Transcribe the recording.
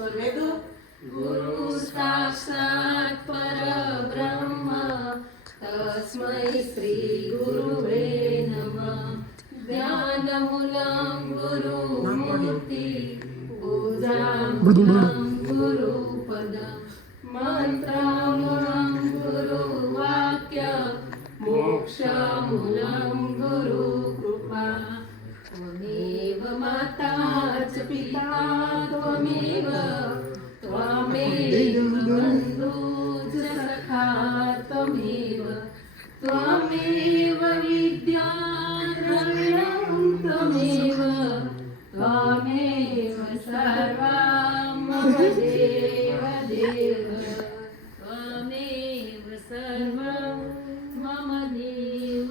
स्वर वेदो गुरु साक्षात् परब्रह्म तस्मै श्री गुरुवे नमः ध्यानमूलं गुरुमूर्ति पूजामूलं गुरुपदं मन्त्रमूलं गुरुवाक्य मोक्षमूलं गुरुकृपा त्वमेव माता च पिता त्वमेव बन्धु च सखा त्वमेव विद्या द्रविणं त्वमेव सर्वं मम देव त्वमेव सर्वं मम देव